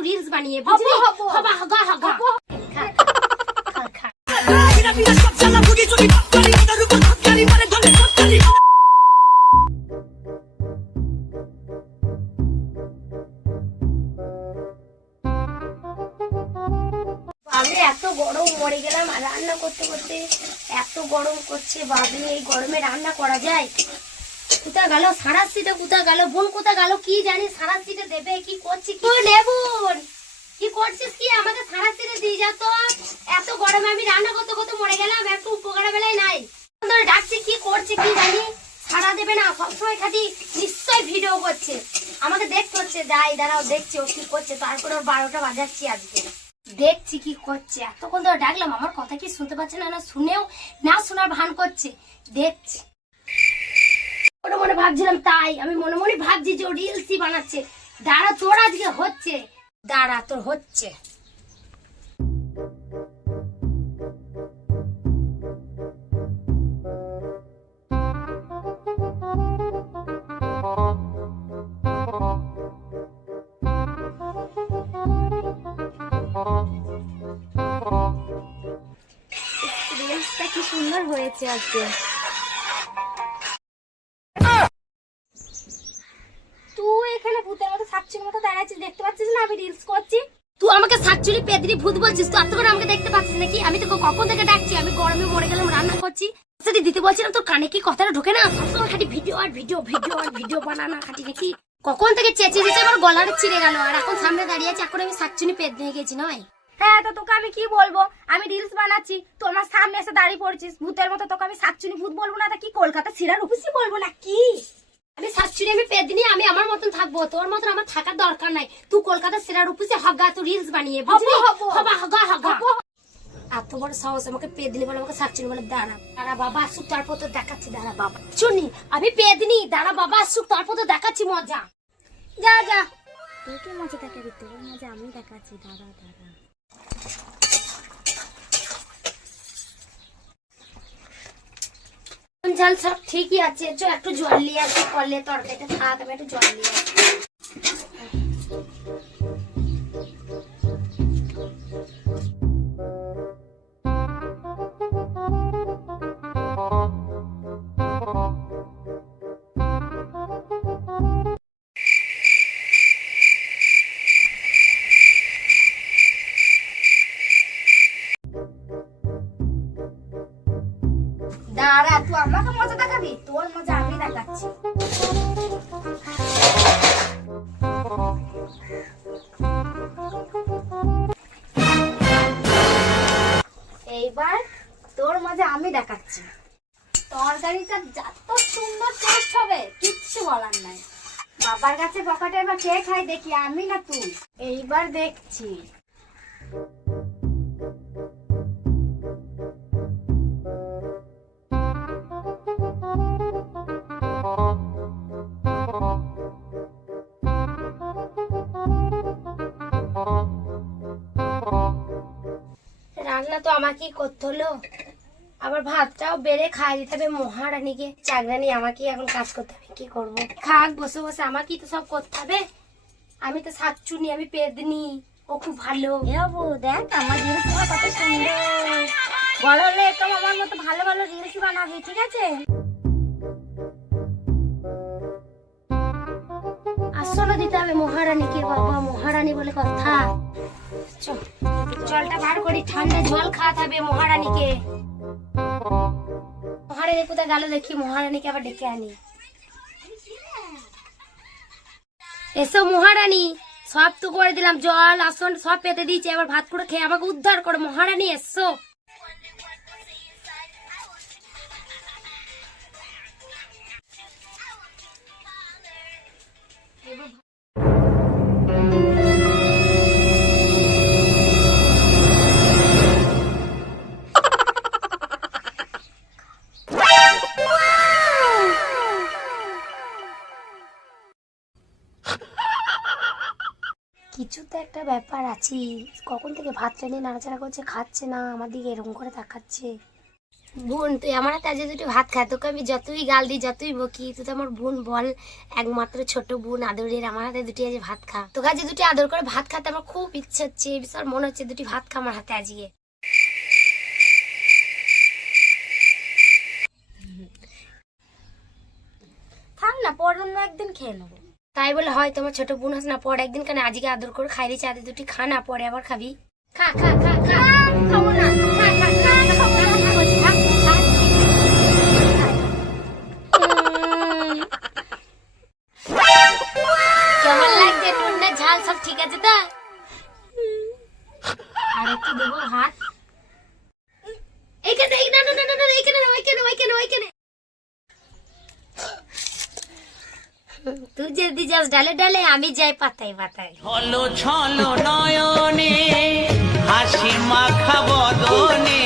তো রিলস বানিয়ে বুঝলি হবা হগা হগা আমি এত গরম মরে গেলাম আর রান্না করতে করতে এত গরম করছে বাবরে এই গরমে রান্না করা যায় কোথা গেল সারাশিটা কোথা গেল বোন কোথা গেল কি জানি সারাশিটা দেবে কি করছি কি বোন কি করছিস কি আমাকে সারাশিটা দিয়ে যা তো এত গরমে আমি রান্না করতে করতে মরে গেলাম একটু উপকার বেলায় নাই ধরে ডাকছি কি করছে কি জানি সারা দেবে না সবসময় খালি নিশ্চয় ভিডিও করছে আমাকে দেখতে হচ্ছে যাই দাঁড়াও দেখছি ও কি করছে তারপরে 12টা বাজাচ্ছি আজকে দেখছি কি করছে এতক্ষণ ধরে ডাকলাম আমার কথা কি শুনতে পাচ্ছে না না শুনেও না শোনার ভান করছে দেখছি মনে মনে ভাবছিলাম তাই আমি মনে মনে ভাবছি যে ও রিলসই বানাচ্ছে দাঁড়া তোর আজকে হচ্ছে দাঁড়া তোর হচ্ছে রিলসটা কি সুন্দর হয়েছে আজকে তুই এখানে ভূতের মতো শাকচুরির মতো দাঁড়াচ্ছিস দেখতে পাচ্ছিস না আমি রিলস করছি তুই আমাকে শাকচুরি পেদরি ভূত বলছিস তুই এত করে আমাকে দেখতে পাচ্ছিস নাকি আমি তোকে কখন থেকে ডাকছি আমি গরমে মরে গেলাম রান্না করছি সেটা দিতে বলছিলাম তোর কানে কি কথাটা ঢোকে না সবসময় খালি ভিডিও আর ভিডিও ভিডিও আর ভিডিও বানানা খাটি নাকি কখন থেকে চেঁচিয়ে চেঁচিয়ে আমার গলাটা ছিঁড়ে গেল আর এখন সামনে দাঁড়িয়ে আছে এখন আমি শাকচুরি পেদ নিয়ে গেছি নয় হ্যাঁ তো তোকে আমি কি বলবো আমি রিলস বানাচ্ছি তো আমার সামনে এসে দাঁড়িয়ে পড়ছিস ভূতের মতো তোকে আমি শাকচুনি ভূত বলবো না তা কি কলকাতা সিরার অফিসই বলবো না কি আমি শাকচুনি আমি পেদিনি আমি আমার মতন থাকবো তোর মতন আমার থাকার দরকার নাই তুই কলকাতা সিরার অফিসে হগা তুই রিলস বানিয়ে বুঝলি হবা হগা হগা এত বড় সাহস আমাকে পেদিনি বলে আমাকে শাকচুনি বলে দাঁড়া দাঁড়া বাবা আসুক তারপর তো দেখাচ্ছি দাঁড়া বাবা শুনি আমি পেদিনি দাঁড়া বাবা আসুক তারপর তো দেখাচ্ছি মজা যা যা তোকে মজা দেখাবি তোর মজা আমি দেখাচ্ছি দাঁড়া দাঁড়া ঝাল সব ঠিকই আছে একটু জল নিয়ে আসি করলে তরকারিটা থাক আমি একটু জল নিয়ে আসি দাঁড়া তুই আমাকে মজা দেখাবি তোর মজা আমি দেখাচ্ছি এইবার তোর মজা আমি দেখাচ্ছি তরকারিটা যত সুন্দর টেস্ট হবে কিচ্ছু বলার নাই বাবার কাছে পকেটে এবার খেয়ে খাই দেখি আমি না তুই এইবার দেখছি রান্না তো আমাকেই করতে হলো আবার ভাতটাও বেড়ে খাই দিতে হবে মহারানীকে চাকরানি আমাকেই এখন কাজ করতে হবে কি করব খাক বসে বসে আমাকেই তো সব করতে হবে আমি তো শাকচুনি আমি পেদনি ও খুব ভালো দেখ আমার রিলস কত সুন্দর বড় হলে একদম আমার মতো ভালো ভালো রিলস বানাবি ঠিক আছে আসলে দিতে হবে মহারানীকে বাবা মহারানী বলে কথা জলটা বার করি ঠান্ডা জল খাওয়াতে হবে মহারানীকে মহারানী কোথায় গেল দেখি মহারানীকে আবার ডেকে আনি এসো মহারানী সব তো করে দিলাম জল আসন সব পেতে দিয়েছি আবার ভাত করে খেয়ে আমাকে উদ্ধার করো মহারানী এসো কিছু তো একটা ব্যাপার আছে কখন থেকে ভাতটা নিয়ে নাড়াচাড়া করছে খাচ্ছে না আমার দিকে এরকম করে তাকাচ্ছে বোন তুই আমার হাতে আজ দুটো ভাত খা, তোকে আমি যতই গাল দিই যতই বকি, তুই তো আমার বোন বল, একমাত্র ছোট বোন আদরের, আমার হাতে দুটি আজ ভাত খা। তোকে আজ দুটি আদর করে ভাত খাতে আমার খুব ইচ্ছে হচ্ছে, বিশাল মনে হচ্ছে দুটি ভাত খা আমার হাতে আজকে। থাক না, পর অন্য একদিন খেয়ে নেবো। তাই বলে হয় তোমার ছোট বোন আছে না, পর একদিন কেন আজকে আদর করে খাই দিচ্ছে, আদে দুটি খা না, পরে আবার খাবি। খা খা খা খা, খাবো না, খা খা খা, খাবো না, খা বলছি, খা খা। কেমন লাগছে টুন্ডা ঝাল, সব ঠিক আছে তো? আর একটু দেবো ভাত, এইখানে না না না না, এইখানে না, ওইখানে ওইখানে ওইখানে। তুই যদি যাস ডালে ডালে, আমি যাই পাতায় পাতায়। ছলো ছলো নয়নে হাসি মাখা বদনে